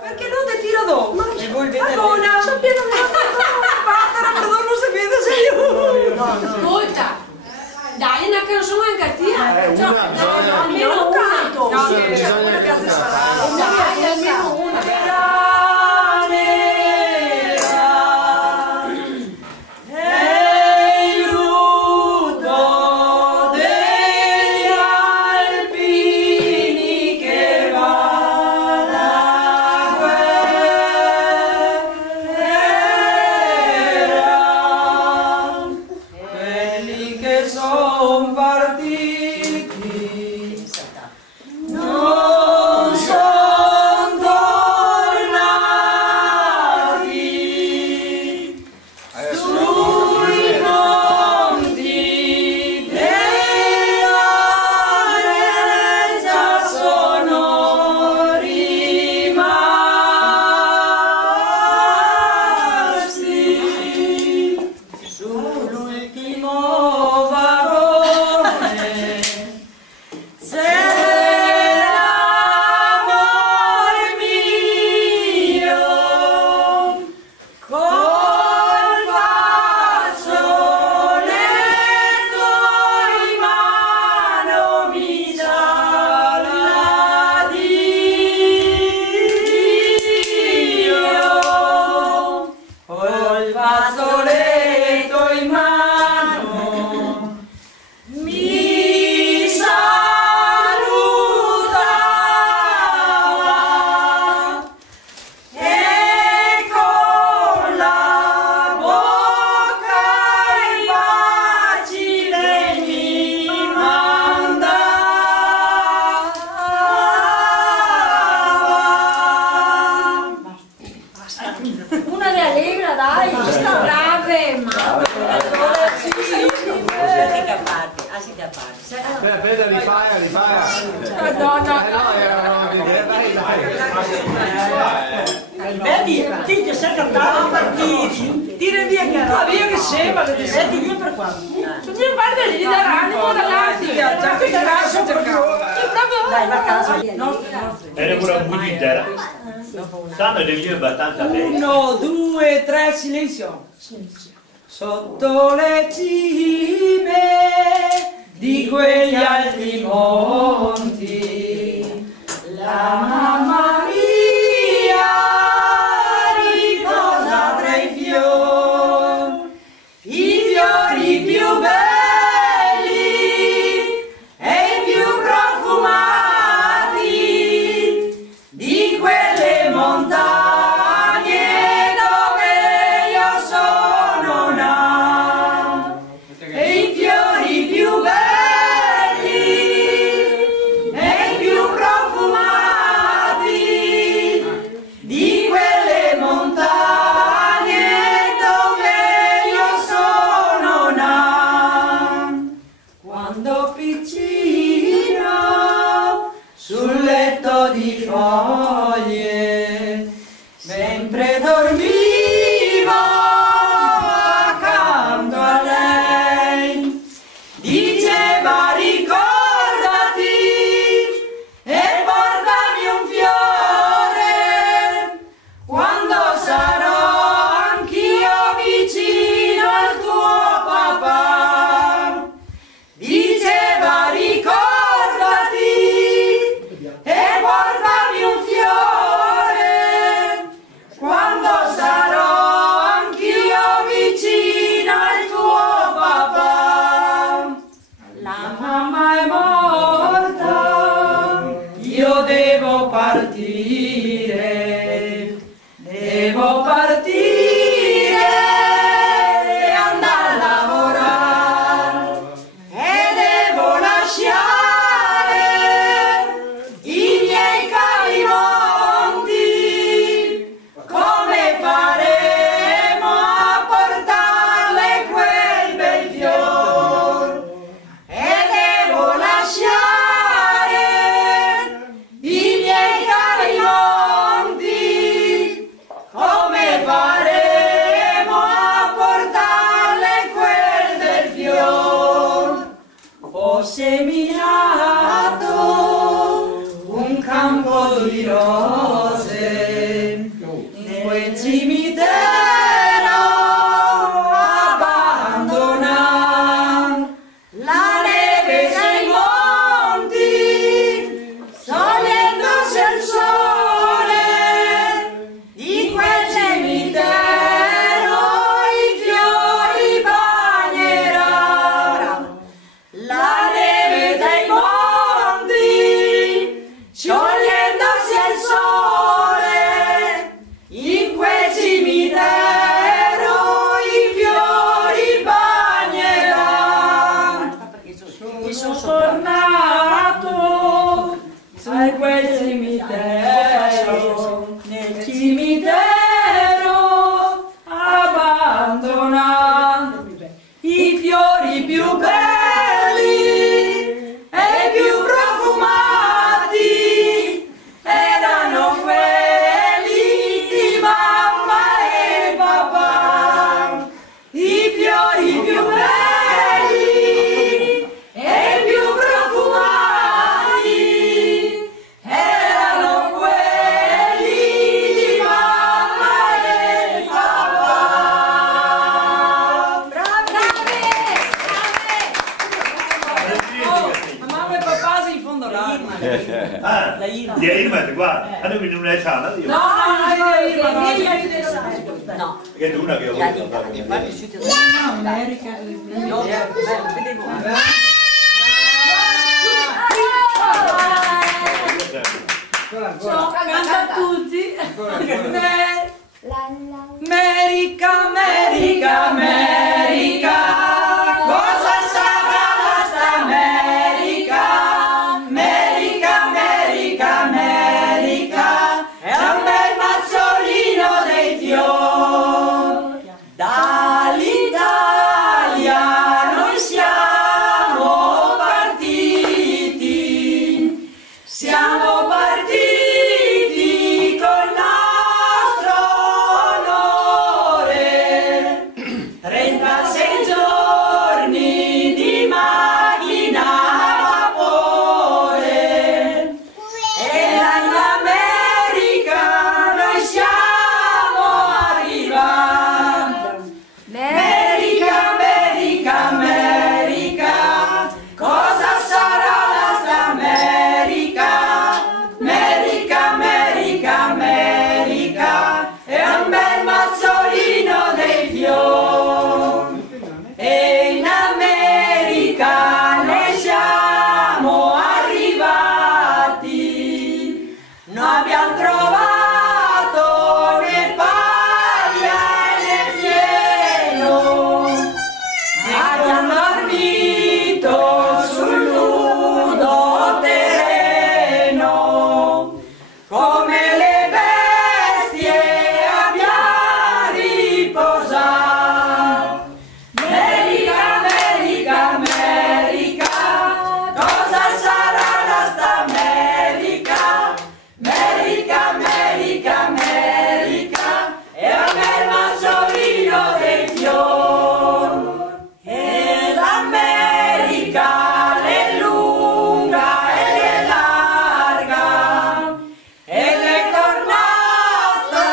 Perché non ti tiro dopo? E voi vedete. Allora, sappiamo che non si vede se io. ascolta, dai una canzone anche a te. Almeno un canto. Bisogna che ti sarà. Dai, almeno una. Una le allegra, dai, brave, ma Aspetta, rifai. Madonna. Vedi, ti che sei cantato per tira via che va via che sembra che ti senti via per qua. Tu ti guardi lì dall'animo dall'altro. Già che cazzo Dai, va a casa. Era pure un bugittera. Sanno che io abbastanza bene. 1, 2, 3, silenzio. Sotto le cime di quegli alti monti, la mamma mia riposa tra i fiori più belli e più profumati di quelle montagne dove io sono nata. E i fiori più belli e più profumati di quelle montagne dove io sono nata. Quando piccino sul letto di foglie mentre dormivo accanto a lei, diceva ricordati e portami un fiore quando sarò anch'io vicino al tuo papà. Diceva ricordati e portami un fiore quando sarò anch'io vicino al tuo papà. La mamma è morta, io devo partire e andare a lavorare e devo lasciare i miei cari monti. Come faremo a portarle quel bel fior? E devo lasciare i miei cari monti. Come faremo a portarle quel bel fior? Ho seminato un campo di rose fiori più belli e più profumati erano quelli di mamma e papà. I fiori più belli e più profumati erano quelli di mamma e papà. Ma mamma e papà si in fondo l'arma. Ah, di Irma, guarda, a noi non è sana, io. No, No. Che è una che ho avuto. America. Canta a tutti. America, America, America, cosa sarà questa America? America, America, America, è un bel mazzolino dei fiori. Dall'Italia noi siamo partiti, siamo partiti col nostro onore, 36 giorni di macchina a vapore, e in America noi siamo arrivati. America, America, America, cosa sarà questa America? America, America, America, è un bel mazzolino dei fiori. E in America ne siamo arrivati, non abbiamo trovato né paglia né fieno, abbiamo dormito sul nudo terreno, come le bestie abbiamo riposato. America, America, America, cosa sarà questa America? America, America, America, è un bel mazzolino dei fiori. E l'America è lunga e è larga, e le cornate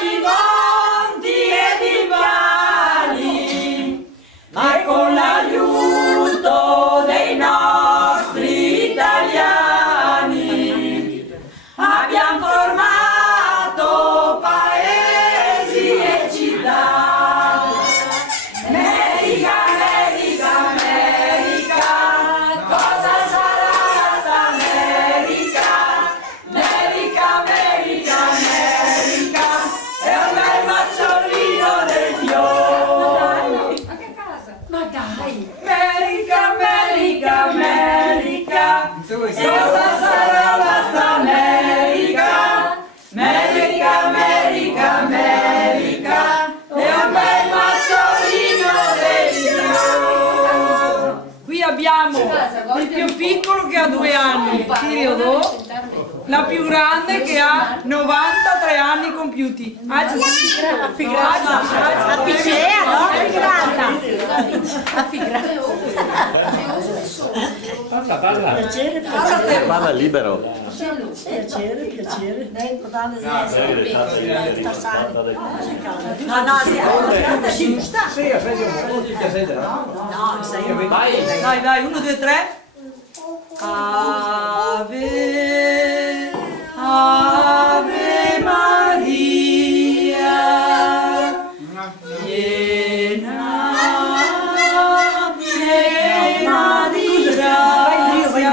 di monti e di valli, ma con l'aiuto dei nostri italiani abbiamo formato paesi e città. America, America, America, cosa sarà questa America? America, America, America, è un bel mazzolino dei fiori. Ma dai. America, America, America, cosa sarà questa America? America, America, America, è un bel mazzolino dei fiori. Qui abbiamo il più piccolo che ha 2 anni, Kiriodo, la più grande che ha 93 anni compiuti. Parla libero. Piacere. Lei è importante Sì, ha preso molti cassetti, no? Dai, dai, 1, 2, 3. Ave, Ave Maria, piena di grazia.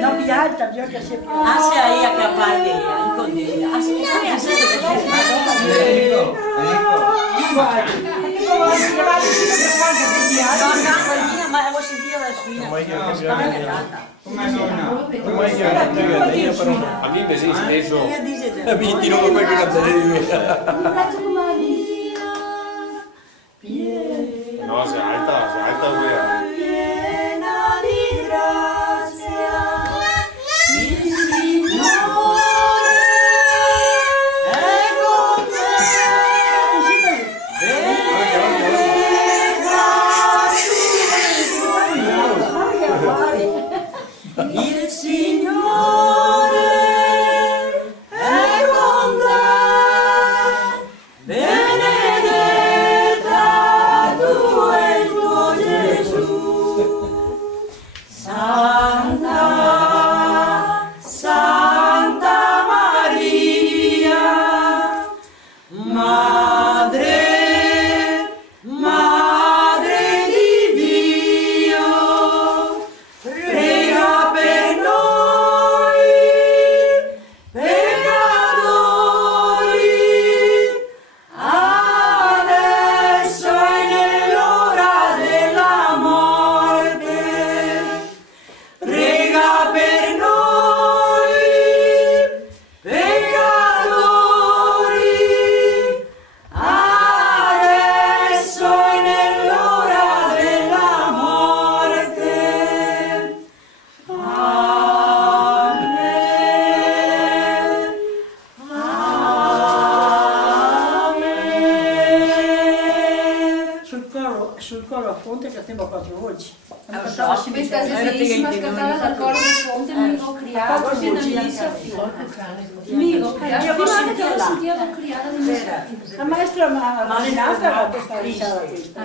Non mi alta, bisogna sia più alta. Así ahí acá parte, escondida. Así que ma avevo sentito la suina. A me mi sei steso. Mi tiro con quel canzone. No, se alta, a fonte che tempo 4 voci. Questa è bellissima, scattata dal coro del fonte, Migo criato, così non mi disse Migo criato, prima che lo sentivo criato di me. La maestra Renata ha questa risata questa.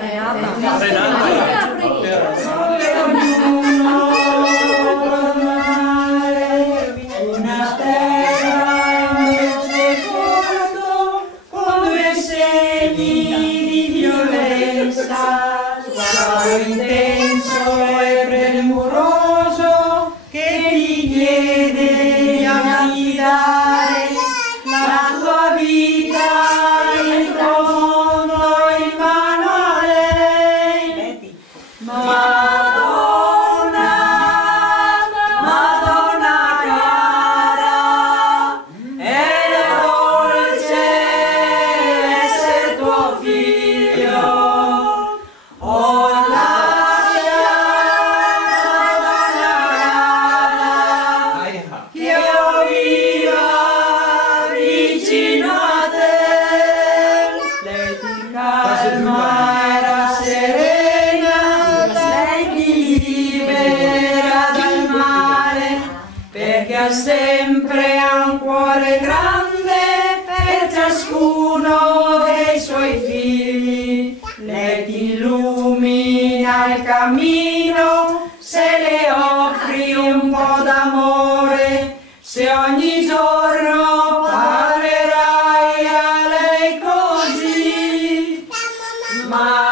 Una terra invece vuoto, con due segni di violenza, sguardo intenso e premuroso che ti chiede di affidare la tua vita in profondo in mano a lei. Sempre ha un cuore grande per ciascuno dei suoi figli. Lei ti illumina il cammino se le offri un po' d'amore, se ogni giorno parlerai a lei così. Madonna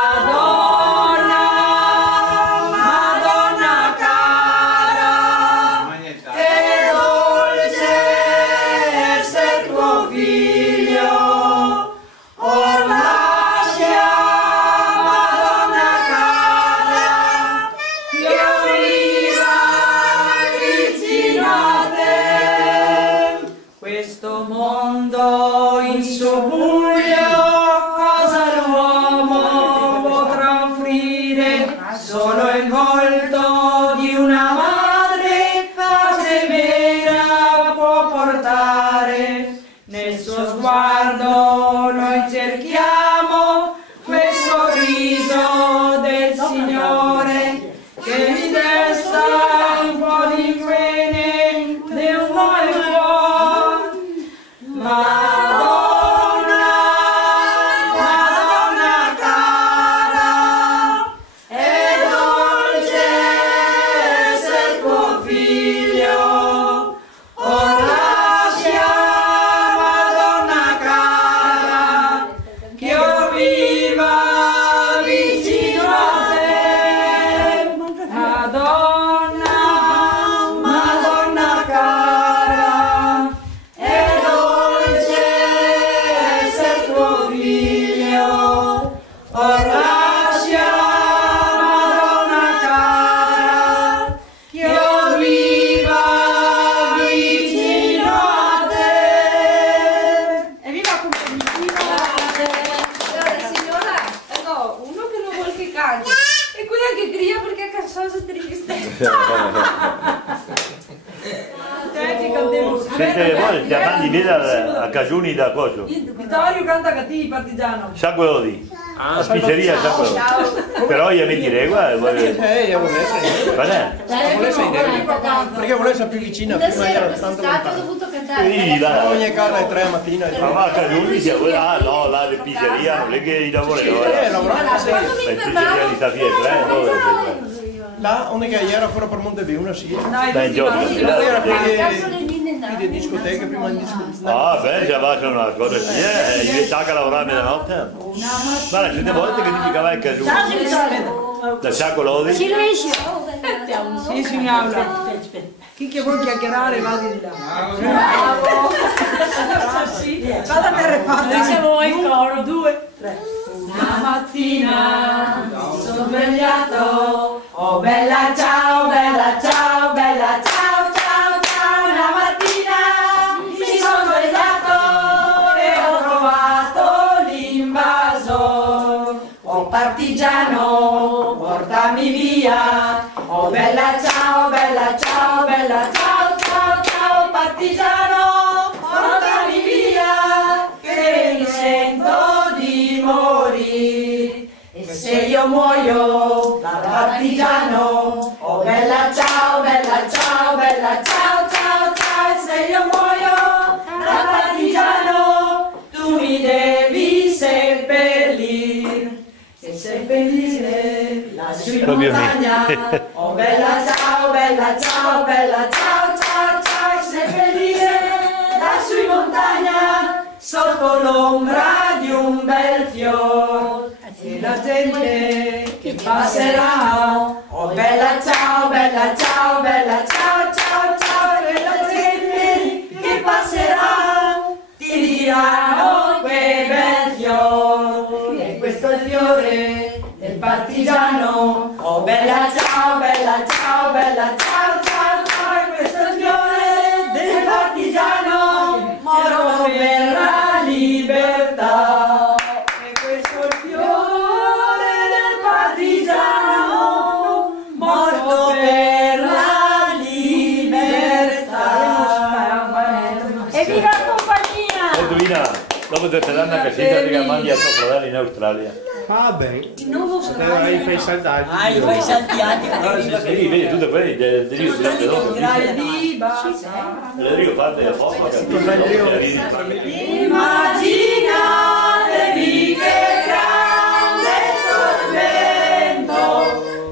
cara, che dolce essere tuo figlio. Or lascia, Madonna cara, io viva vicino a te. Questo mondo in suo buio, cosa l'uomo potrà offrire? Solo il volto di una madre, pace vera può portare. Nel suo sguardo noi cerchiamo quel sorriso del Signore che mi desta un po' di bene del nuovo cuore. Madonna cara, è dolce essere tuo figlio. Or lascia, Madonna cara, che io viva vicino a te. Madonna cara, è dolce essere tuo figlio. Or lascia, Madonna cara, che io viva vicino a te. E viva Allora, signora, no, uno che non vuole che canti e quella che cria perché è canzosa triste. Siete voi chiamati via a cagioni da coso? Vittorio canta cattivi partigiano. Sa quello lì? La pizzeria sa quello. Però io mi direi, guarda, Io volevo essere. guarda. Perché volevo essere più vicina, prima era tanto Ho lontano. dovuto cantare. Sì, va. Ogni casa alle 3 la mattina. Ma a cagioni sia quella, no, la pizzeria, non è che i lavori lavoravo Quando mi la pizzeria fermavo, di Safietta, dove? Là, unica era fuori per Montevideo, sì. Dai, Dai, tutti gioco. quanti. Era cazzo le linee qui di discoteche, prima di discoteche. Ah, beh, già faccio una cosa sì, diventava a lavorare mezzanotte. Guarda, certe volte che dici che vai a cagioni, da sacco lodi. Silenzio! Sì, signora. Chi che vuol chiacchierare vada di là. Vada per reparto. Siamo in coro. 2, 3. Una mattina sono svegliato, oh bella ciao, bella ciao, bella ciao, ciao, ciao. Una mattina mi sono svegliato e ho trovato l'invasor. Oh partigiano, portami via, oh bella ciao, bella ciao, bella ciao, ciao, ciao, partigiano, portami via, che mi sento di morire. E se io muoio muoio da partigiano. Oh bella ciao, bella ciao, bella ciao, ciao, ciao. E se io muoio da partigiano, tu mi devi seppellir. E seppellire lassù in montagna. Oh bella ciao, bella ciao, bella ciao, ciao, ciao. E seppellire lassù in montagna, sotto l'ombra di un bel fior. E la gente che passerà, oh bella ciao, bella ciao, bella ciao, ciao, ciao. E la gente che passerà ti diranno che bel fior. E questo è il fiore del partigiano. Oh bella ciao, bella ciao, bella ciao, ciao, ciao. E questo è il fiore del partigiano, moro per la libertà. E questo è il fiore del partigiano, morto per la libertà. Evviva la compagnia! Edwina, dopo te danno una casetta che mandi a tuo fratello in Australia. Ah, bene. Non lo so. Hai fai saltare. Ah, i tuoi saltiati. Sì, vedi, tu poi devi studiare dopo. Federico parte da poco. Immaginatevi che grande tormento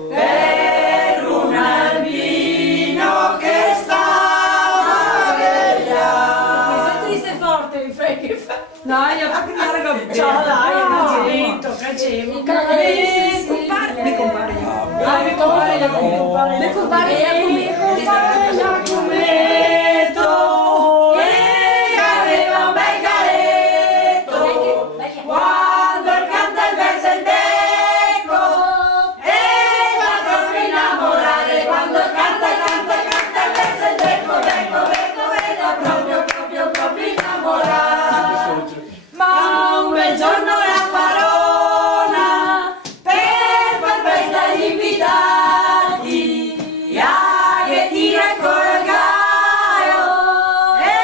per un albino che stava vegliando. Sei triste e forte, mi fai che fa? No, io largo. Ciao, dai, no. cacemo. Mi compare. Mi compare Fumetto e aveva un bel caretto quando canta il verso il becco e fa proprio innamorare quando canta il verso il becco, e fa proprio innamorare. Ma un bel giorno la farona per far festa agli invitati che tira il colgaio e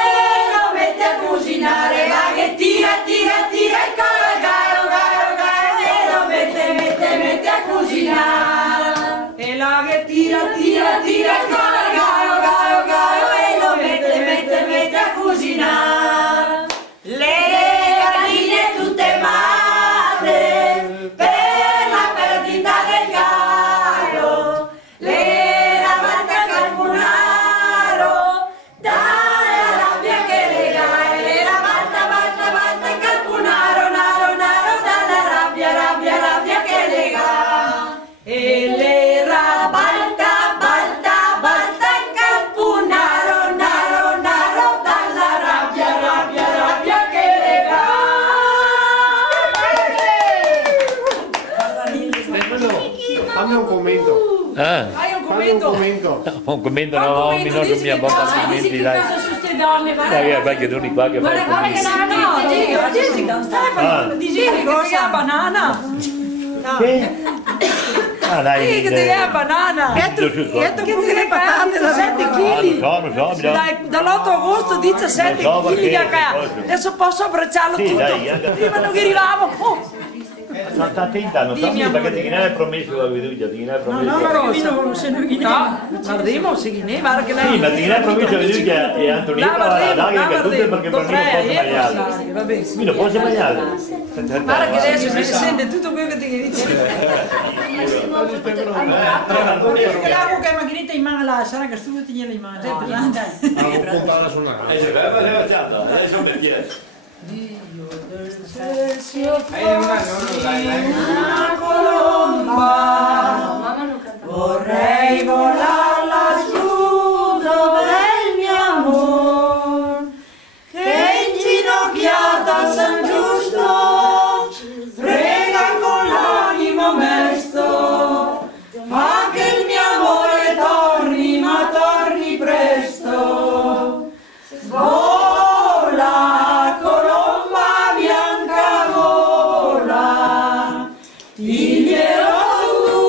lo mette a cucinare, va che tira il colgaio, e lo mette a cucinare, e la che tira il colgaio, e lo mette a cucinare. Le galline tutte matte per la perdita del gallo, le davanti al carbonaro, dalla rabbia che le gae, le davanti al carbonaro, naro, dalla rabbia che le gae, e le balta il carbonaro, naro, dalla rabbia che le gae. Fammi un commento. Ah, Hai un Fammi un commento? commento. un commento no, mi non mi bocca commenti dai. Cosa su ste donne, Perché tu qua che fai commenti. Jessica, stai dici cosa? Banana? Ah dai. Sì, che te la banana. E tu che te le patate da 7 kg. Non so, Dall'8 agosto 17 Non so kg perché, a casa. Adesso posso abbracciarlo Sì, tutto. dai, anche- Prima non arrivavamo. sta attenta, non so perché ti chiamare promesso la veduta, ti chiamare promesso. No, Marremo, si guarda che Sì, ma ti chiamare promesso la veduta e Antonietta la dai che tutte perché per me non posso mangiare. Vabbè. Mi non posso mangiare. Guarda che adesso mi si sente tutto quello che ti dice. Speriamo che macchinetta in mano là, sarà che studio ti gliela in mano. Non comprare suonare. Adesso perché? Una colomba, vorrei volare lassù dove il mio amor, che inginocchiata a San Giusto prega con l'animo mesto, fa che il mio amore torni, ma torni presto. Vola, colomba bianca vola, diglielo tu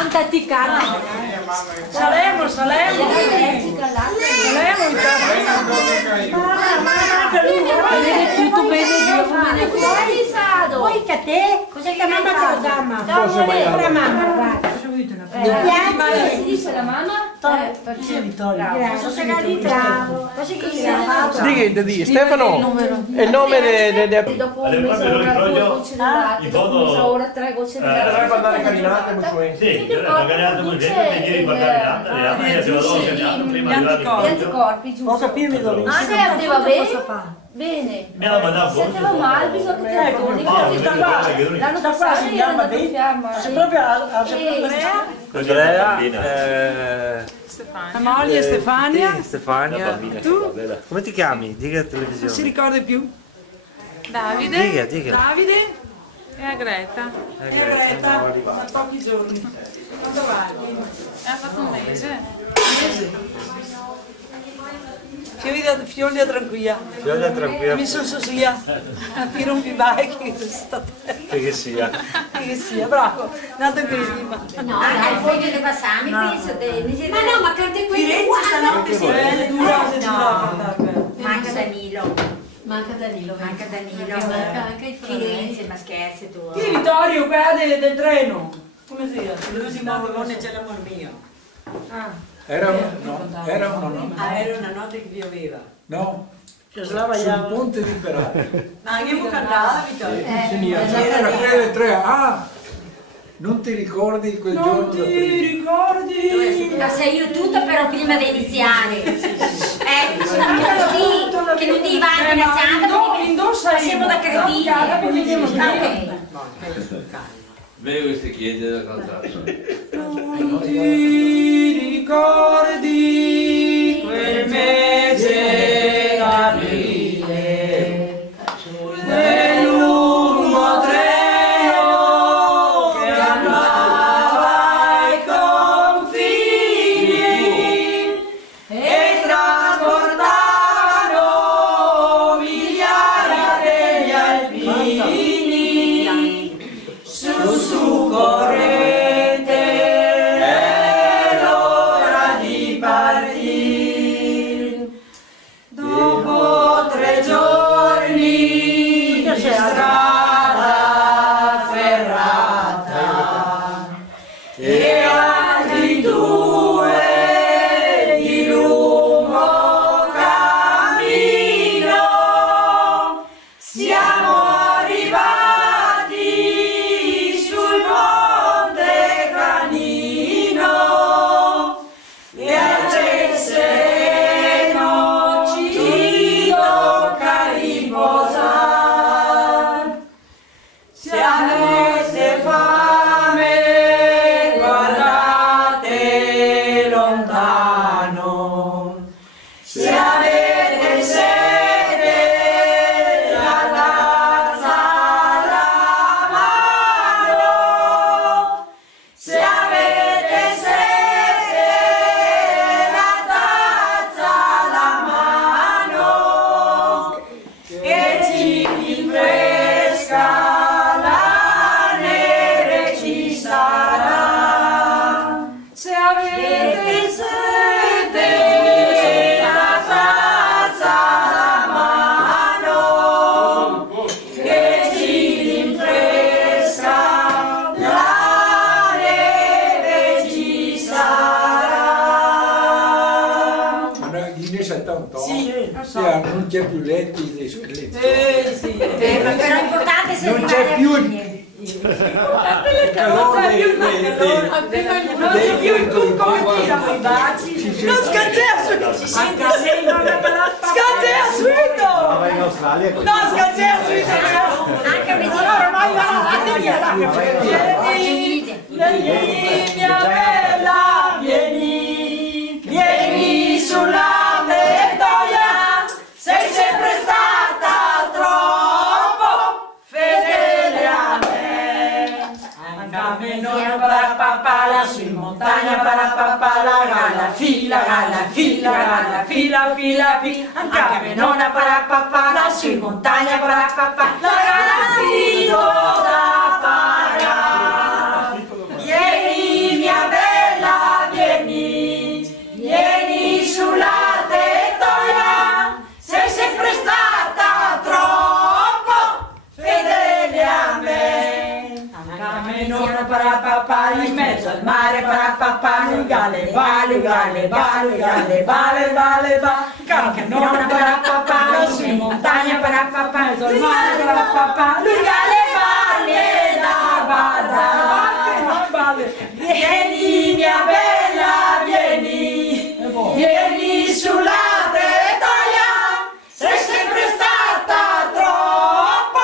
canta, ti canta. Salerno. Salerno. Tutto bene, Dio. Poi che te? Cos'è che mamma te lo dà, mamma? La mamma, guarda. Si dice la mamma? Di Stefano, è il nome Dopo un mese ora 2 gocce di latte, ora 3 gocce di latte. guardare Carinate, Sì, ho caricato con gente che ieri guardare prima di Gli anticorpi, giusto? Ho capito dove. Ah, se andava bene? Bene. mi ha mandato Se andava male, bisogna che te lo doni. L'anno passato io ero andato in fiamma. C'è proprio Andrea, la moglie Stefania. Stefania. Tu? Come ti chiami? Dica la Non si televisione. ricorda più. Davide. Dica. Davide E a Greta. e Greta, da pochi giorni. Quando vai? Ha fatto un mese. Fioglia tranquilla. Fioglia tranquilla. Mi sono sia. Chi non mi vai Che sia. che sia, bravo. Nato prima. No, dai, poi che passami, penso te. Ma no, ma cante quelli Firenze stanotte si Le due cose di là. Manca Danilo. Manca Danilo. Manca Danilo. Manca anche i Firenze, ma scherzi tu. Chi è Vittorio, qua del treno? Come si chiama? Dove si muove? Non c'è l'amor mio. Era una notte. Ah, era una notte che pioveva. No, Che sul ponte di Perà. Ma anche un cantata, Vittorio. Era quella del 3. Ah, non ti ricordi quel giorno Non da ti prima? ricordi? La sei io tutta però prima di iniziare. Sì, che non diva anche la santa. Indossa Siamo da cretini. Ok. Vedi queste chiede da cantare. Non ti ricordi quel mese d'aprile, quel lungo treno che andava ai confini e trasportavano migliaia degli alpini su corrente. È l'ora di partir. Dopo 3 giorni di strada ferrata e altri 2 di lungo cammino, siamo arrivati sul Monte Canino e al ciel sereno ci tocca riposar. Se aveste fame guardate lontano, se avete sete la tazza alla mano, se avete sete la tazza alla mano, che ci rinfresca la neve ci sarà. Se avete sete la tazza alla mano, che ci rinfresca la neve ci sarà. Ma in essa tanto. Sì, Non c'è più letti dei scheletti. sì. Però l'importante è se Non c'è più il calore Non c'è più il turco che tirano i baci. Non scazzare, ci senti scazzare subito. in Australia con No, scazzare subito. anche Ormai va, vieni, mia bella, vieni sulla Pettoia, sei sempre stata troppo fedele a me. Anche a me non parapapà, lassù in montagna parapapà, la galla fila, anche a me non parapapà, lassù in montagna parapapà, la galla filo da parà. Vieni mia papà, lugale va, lugale va, lugale va, le va, le va. Campione para papà, su in montagna para papà, sul mare para papà, lugale va, le da barra. Vieni mia bella, vieni, vieni sulla tettoia, sei sempre stata troppo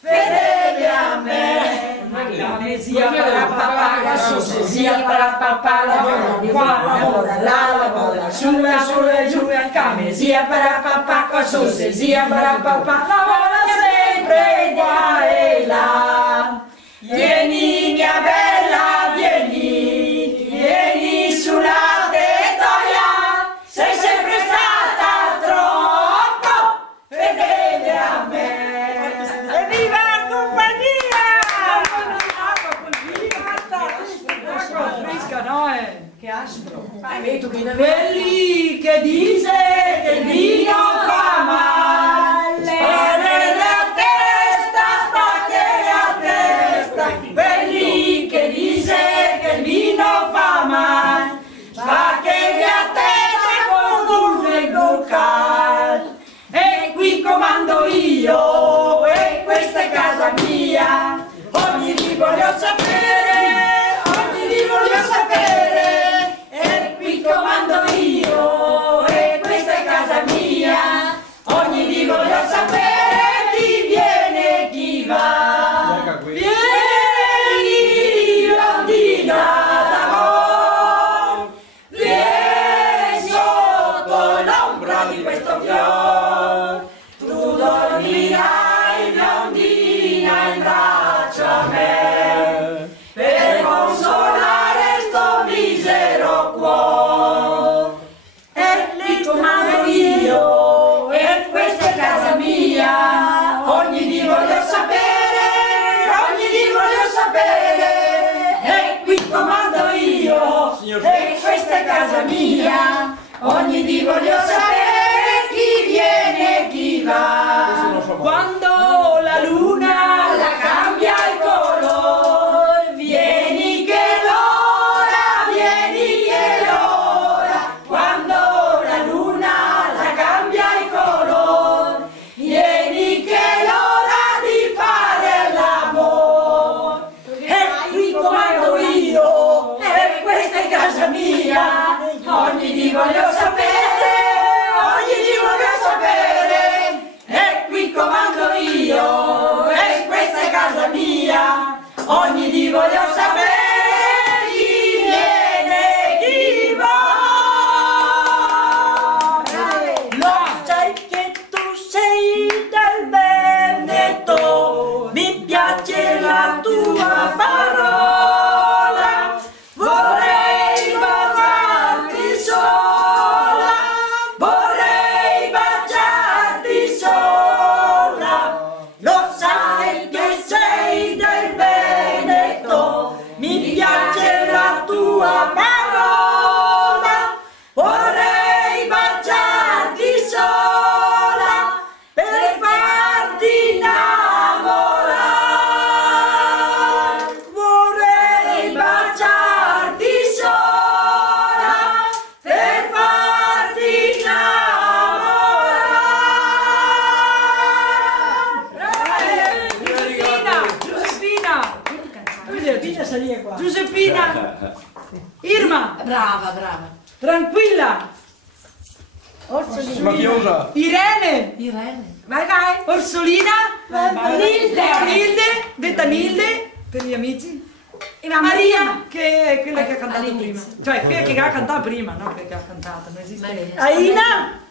fedele a me. Camesia para papà, sossesia para papà, lavora di qua, lavora là, lavora su e giù, camesia para papà, sossesia para papà, lavora sempre qua e là. Vieni mia bella, vieni, vieni sulla tettoia, sei sempre stata troppo fedele a me. Evviva la compagnia! Fresca, no? Che aspro. Quelli che dice che il vino fa male, spacche la testa, quelli che dice che il vino fa male, spacche la testa con un bocal. E qui comando io, e questa è casa mia, ogni vi voglio sapere, ogni vi voglio sapere, e qui comando io, e questa è casa mia, ogni vi voglio sapere chi viene e chi va. Vieni di là d'amor, vieni sotto l'ombra di questo fior, tu dormirai biondina in braccio a me, per consolare sto misero cuore. E li comando io, e questa è casa mia, ogni di voglio sapere, ogni di voglio sapere, e qui comando io, e questa è casa mia, ogni di voglio sapere chi viene e chi va. Quando la luna la cambia il colore, vieni che l'ora, vieni che l'ora. Quando la luna la cambia il colore, vieni che l'ora di fare l'amore. E qui comando io, e questa è casa mia, ogni di voglio sapere, ogni di voglio sapere, e qui comando io, e questa è casa mia, ogni di voglio sapere chi viene e chi va. Lo sai che tu sei del Veneto, mi piace la tua parola, vorrei baciarti sola, vorrei baciarti sola. Lo sai che sei del Veneto, mi piace la tua parola, vorrei baciarti sola per farti innamorare. Vorrei baciarti sola per farti innamorare. Giuseppina, Irma, Brava, brava. tranquilla. Mafiosa. Irene, Vai, vai. Orsolina, Nilde, detta Nilde per gli amici. E Maria, che è quella che ha cantato prima. Cioè, quella che ha cantato prima, no? Quella che ha cantato, non esiste.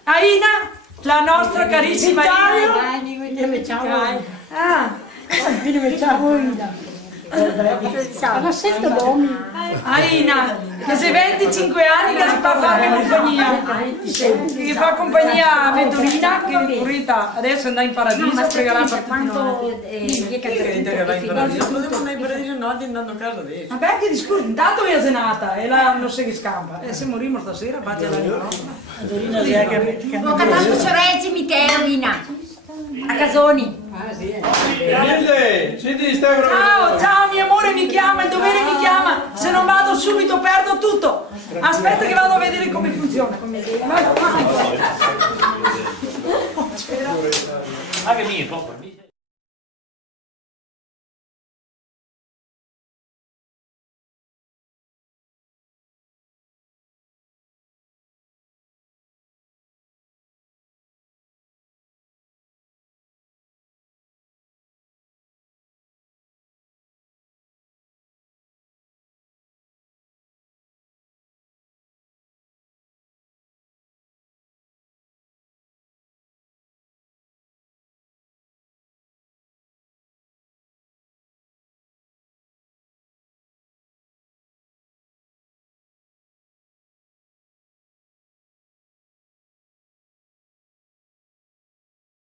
Aina, la nostra carissima Aina. Ciao. Ah, Ma sento nomi. Aina, che sei 25 anni che si fa fare compagnia. Che fa compagnia a Venturina, che è morita adesso andrà in paradiso, pregherà per tanto. Potremmo andare in paradiso noi andando a casa adesso. Vabbè, che discorso, intanto è zenata e la non sei che scampa. E se morimo stasera, batti alla riprova. Ho cantato Sorregi Michelina. A Casoni. Mille! Senti Stefano! Ciao, ciao mio amore, mi chiama, il dovere mi chiama. Se non vado subito perdo tutto. Aspetta che vado a vedere come funziona. Anche mio,